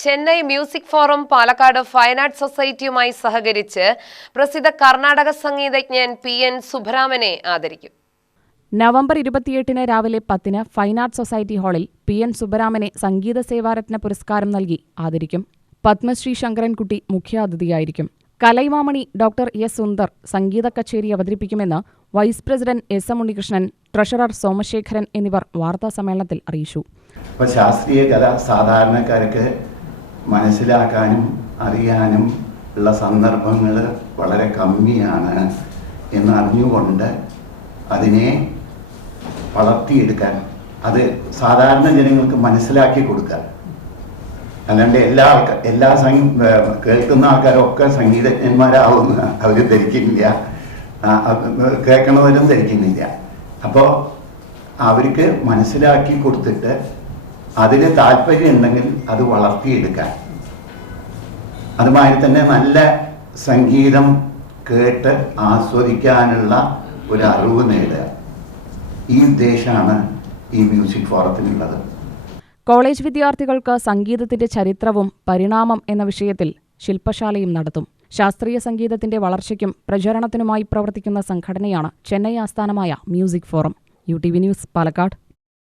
Chennai music forum Palakkad fine arts സൊസൈറ്റിയുമായി സഹകരിച്ച് പ്രസിദ്ധ കർണാടക സംഗീതജ്ഞൻ പി.എൻ. സുബ്ബരാമനെ ആദരിക്കും. നവംബർ 28 രാവിലെ 10 ഫൈൻ ആർട്സ് സൊസൈറ്റി ഹാളിൽ പി.എൻ. സുബ്ബരാമനെ സംഗീത സേവാരത്ന പുരസ്കാരം നൽകി ആദരിക്കും. പത്മശ്രീ ശങ്കരൻകുട്ടി മുഖ്യാതിഥിയായിരിക്കും. Kalaimamani doctor S. സുന്ദർ സംഗീത കച്ചേരി അവതരിപ്പിക്കുമെന്ന് vice president S. M. Unnikrishnan, treasurer Somasekharan എന്നിവർ വാർത്താസമ്മേളനത്തിൽ അറിയിച്ചു. ശാസ്ത്രീയ കല സാധാരണക്കാർക്ക് മനസ്സിലാക്കാനും അറിയാനും ഉള്ള സന്ദർഭങ്ങൾ വളരെ കമ്മിയാണ് എന്നറിഞ്ഞുകൊണ്ട് അതിനെ വളർത്തിയെടുക്കാൻ, അത് സാധാരണ ജനങ്ങൾക്ക് മനസ്സിലാക്കി കൊടുക്കാൻ, അല്ലാണ്ട് എല്ലാ കേൾക്കുന്ന ആൾക്കാരൊക്കെ സംഗീതജ്ഞന്മാരാവുന്ന അവർ ധരിക്കുന്നില്ല, കേൾക്കണവരും ധരിക്കുന്നില്ല. അപ്പോൾ അവർക്ക് മനസ്സിലാക്കി കൊടുത്തിട്ട് അതിന് താല്പര്യം ഉണ്ടെങ്കിൽ അത് വളർത്തിയെടുക്കാൻ, അതുമാതിരി തന്നെ നല്ല സംഗീതം കേട്ട് ആസ്വദിക്കാനുള്ള ഒരു അറിവ് നേടുക, ഈ ഉദ്ദേശമാണ് ഈ മ്യൂസിക് ഫോറത്തിനുള്ളത്. കോളേജ് വിദ്യാർത്ഥികൾക്ക് സംഗീതത്തിന്റെ ചരിത്രവും പരിണാമം എന്ന വിഷയത്തിൽ ശില്പശാലയും നടത്തും. ശാസ്ത്രീയ സംഗീതത്തിന്റെ വളർച്ചയ്ക്കും പ്രചരണത്തിനുമായി പ്രവർത്തിക്കുന്ന സംഘടനയാണ് ചെന്നൈ ആസ്ഥാനമായ music forum. UTV news, Palakkad.